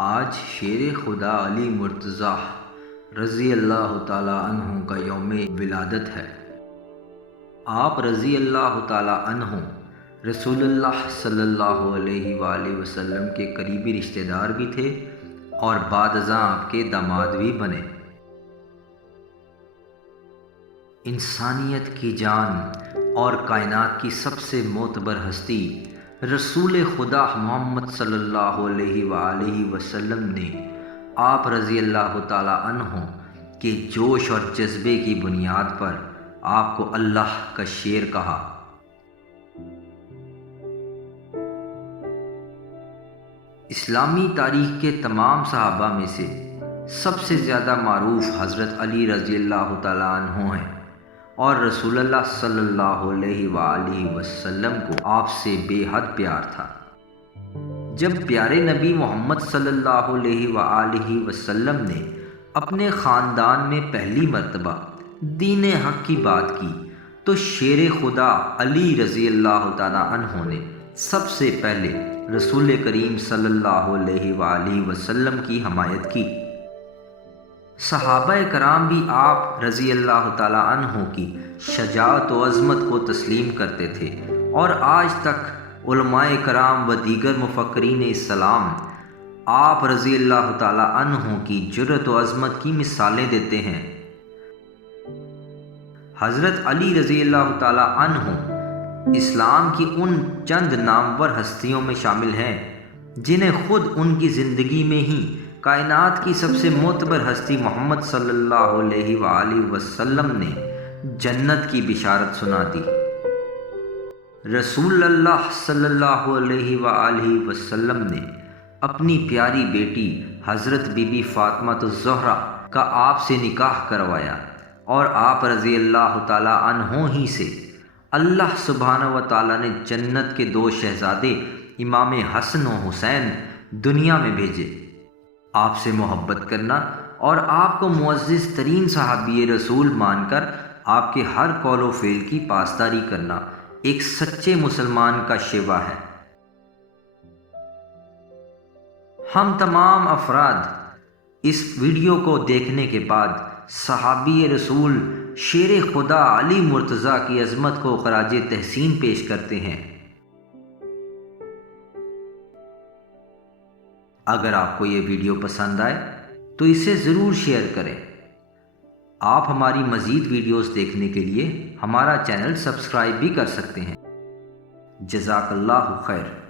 آج شیر خدا علی مرتضیٰ رضی اللہ تعالیٰ عنہ کا یوم ولادت ہے۔ آپ رضی اللہ تعالیٰ عنہ رسول اللہ صلی اللہ علیہ وآلہ وسلم کے قریبی رشتہ دار بھی تھے اور بعد ازاں آپ کے داماد بھی بنے۔ انسانیت کی جان اور کائنات کی سب سے معتبر ہستی رسول خدا محمد صلی اللہ علیہ وآلہ وسلم نے آپ رضی اللہ تعالیٰ عنہ کے جوش اور جذبے کی بنیاد پر آپ کو اللہ کا شیر کہا۔ اسلامی تاریخ کے تمام صحابہ میں سے سب سے زیادہ معروف حضرت علی رضی اللہ تعالیٰ عنہ ہیں اور رسول اللہ صلی اللہ علیہ وآلہ وسلم کو آپ سے بے حد پیار تھا۔ جب پیارے نبی محمد صلی اللہ علیہ وآلہ وسلم نے اپنے خاندان میں پہلی مرتبہ دین حق کی بات کی تو شیر خدا علی رضی اللہ تعالیٰ عنہ نے سب سے پہلے رسول کریم صلی اللہ علیہ وآلہ وسلم کی حمایت کی۔ صحابہ کرام بھی آپ رضی اللہ تعالیٰ عنہ کی شجاعت و عظمت کو تسلیم کرتے تھے اور آج تک علماء کرام و دیگر مفکرین اسلام آپ رضی اللہ تعالیٰ عنہ کی جرأت و عظمت کی مثالیں دیتے ہیں۔ حضرت علی رضی اللہ تعالیٰ عنہ اسلام کی ان چند نامور ہستیوں میں شامل ہیں جنہیں خود ان کی زندگی میں ہی کائنات کی سب سے معتبر ہستی محمد صلی اللہ علیہ وآلہ وسلم نے جنت کی بشارت سنا دی۔ رسول اللہ صلی اللہ علیہ وآلہ وسلم نے اپنی پیاری بیٹی حضرت بی بی فاطمہ الزہرا کا آپ سے نکاح کروایا اور آپ رضی اللہ تعالیٰ عنہ ہی سے اللہ سبحانہ و تعالیٰ نے جنت کے دو شہزادے امام حسن و حسین دنیا میں بھیجے۔ آپ سے محبت کرنا اور آپ کو معزز ترین صحابی رسول مان کر آپ کے ہر قول و فعل کی پاسداری کرنا ایک سچے مسلمان کا شیوا ہے۔ ہم تمام افراد اس ویڈیو کو دیکھنے کے بعد صحابی رسول شیر خدا علی مرتضیٰ کی عظمت کو خراج تحسین پیش کرتے ہیں۔ اگر آپ کو یہ ویڈیو پسند آئے تو اسے ضرور شیئر کریں۔ آپ ہماری مزید ویڈیوز دیکھنے کے لیے ہمارا چینل سبسکرائب بھی کر سکتے ہیں۔ جزاک اللہ خیر۔